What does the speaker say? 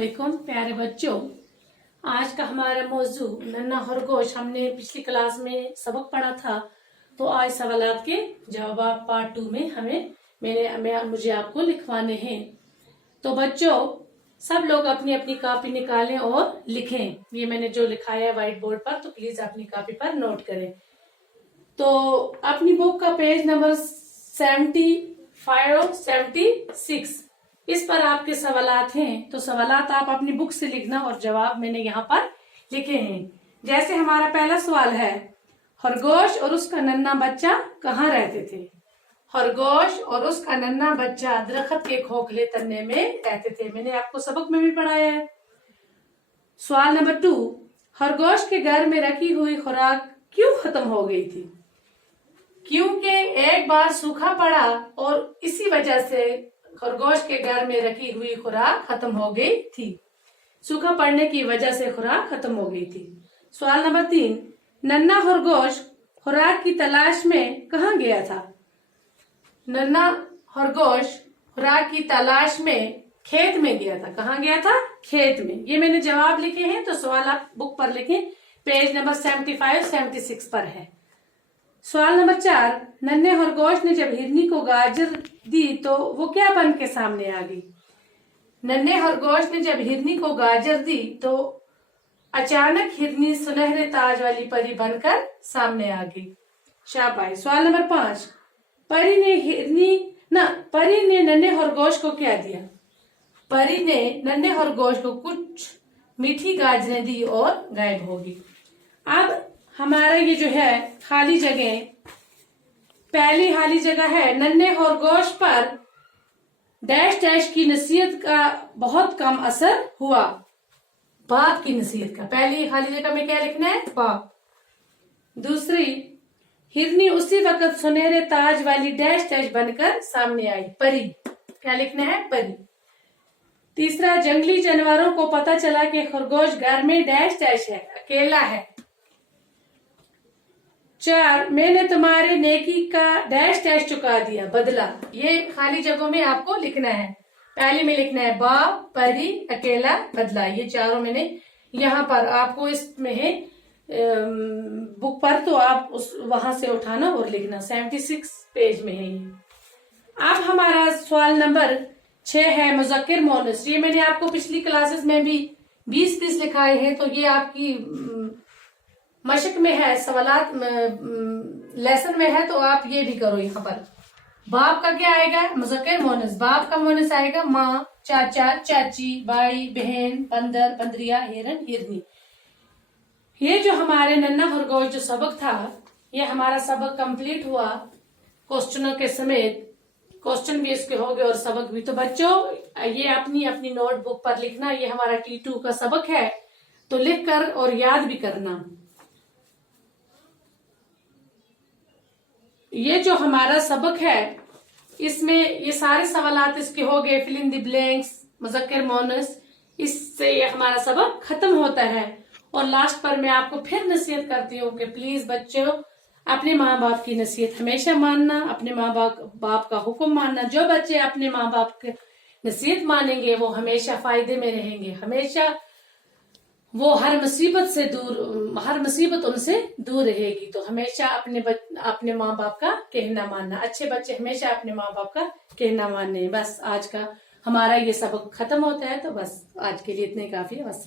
अस्सलामुअलैकुम प्यारे बच्चों। आज का हमारा मौजू नन्ना खरगोश। हमने पिछली क्लास में सबक पढ़ा था, तो आज सवालात के जवाब पार्ट 2 में मुझे आपको लिखवाने हैं। तो बच्चों सब लोग अपनी अपनी कॉपी निकालें और लिखें। ये मैंने जो लिखा है व्हाइट बोर्ड पर, तो प्लीज अपनी कॉपी पर नोट करें। तो अपनी बुक का पेज नंबर 75 और 76 इस पर आपके सवालात हैं। तो सवालात आप अपनी बुक से लिखना और जवाब मैंने यहाँ पर लिखे हैं। जैसे हमारा पहला सवाल है, खरगोश और उसका नन्हा बच्चा कहाँ रहते थे? खरगोश और उसका नन्हा बच्चा दरख्त के खोखले तने में रहते थे। मैंने आपको सबक में भी पढ़ाया है। सवाल नंबर 2, खरगोश के घर में रखी हुई खुराक क्यों खत्म हो गई थी? क्योंकि एक बार सूखा पड़ा और इसी वजह से खरगोश के घर में रखी हुई खुराक खत्म हो गई थी। सूखा पड़ने की वजह से खुराक खत्म हो गई थी। सवाल नंबर 3, नन्हा खरगोश खुराक की तलाश में कहाँ गया था? नन्हा खरगोश खुराक की तलाश में खेत में गया था। कहाँ गया था? खेत में। ये मैंने जवाब लिखे हैं, तो सवाल आप बुक पर लिखें। पेज नंबर 75-76 पर है। सवाल नंबर 4, नन्हे खरगोश ने जब हिरनी को गाजर दी तो वो क्या बन के सामने आ गई? नन्हे खरगोश ने जब हिरनी को गाजर दी तो अचानक हिरनी सुनहरे ताज वाली परी बनकर सामने आ गई। शाबाश। सवाल नंबर 5, परी ने नन्हे खरगोश को क्या दिया? परी ने नन्हे खरगोश को कुछ मीठी गाजरें दी और गायब हो गई। अब हमारा ये जो है खाली जगह, पहली खाली जगह है, नन्हे खरगोश पर डैश डैश की नसीहत का बहुत कम असर हुआ। बाप की नसीहत का। पहली खाली जगह में क्या लिखना है? बाप। दूसरी, हिरनी उसी वक्त सुनहरे ताज वाली डैश डैश बनकर सामने आई। परी। क्या लिखना है? परी। तीसरा, जंगली जानवरों को पता चला कि खरगोश घर में डैश डैश है, अकेला है। 4, मैंने तुम्हारे नेकी का डैश डैश चुका दिया, बदला। ये खाली जगहों में आपको लिखना है। पहले में लिखना है बाप, परी, अकेला, बदला। ये चारों मैंने यहाँ पर आपको इसमें है बुक पर, तो आप वहां से उठाना और लिखना। 76 पेज में है ये। अब हमारा सवाल नंबर 6 है, मुज़क्किर मोनस। ये मैंने आपको पिछली क्लासेस में भी 20-20 लिखाए हैं, तो ये आपकी मशक में है, सवालात लेसन में है, तो आप ये भी करो। यहाँ पर बाप का क्या आएगा? मुज़क्किर मोनस। बाप का मोनस आएगा माँ, चाचा, चाची, भाई, बहन, बंदर, बंदरिया, हिरन, हिरनी। ये जो हमारे नन्हा खरगोश जो सबक था, ये हमारा सबक कंप्लीट हुआ क्वेश्चनों के समेत। क्वेश्चन भी इसके हो गए और सबक भी। तो बच्चों ये अपनी अपनी नोटबुक पर लिखना। ये हमारा T2 का सबक है, तो लिख कर और याद भी करना। ये जो हमारा सबक है, इसमें ये सारे सवालात इसके हो गए, फिल इन द ब्लैंक्स, मुज़क्किर मोनस। इससे ये हमारा सबक खत्म होता है। और लास्ट पर मैं आपको फिर नसीहत करती हूँ कि प्लीज बच्चों अपने माँ बाप की नसीहत हमेशा मानना, अपने माँ बाप का हुक्म मानना। जो बच्चे अपने माँ बाप की नसीहत मानेंगे वो हमेशा फायदे में रहेंगे। हमेशा वो हर मुसीबत उनसे दूर रहेगी। तो हमेशा अपने माँ बाप का कहना मानना। अच्छे बच्चे हमेशा अपने माँ बाप का कहना माने। बस आज का हमारा ये सबक खत्म होता है। तो बस आज के लिए इतने काफी है। बस।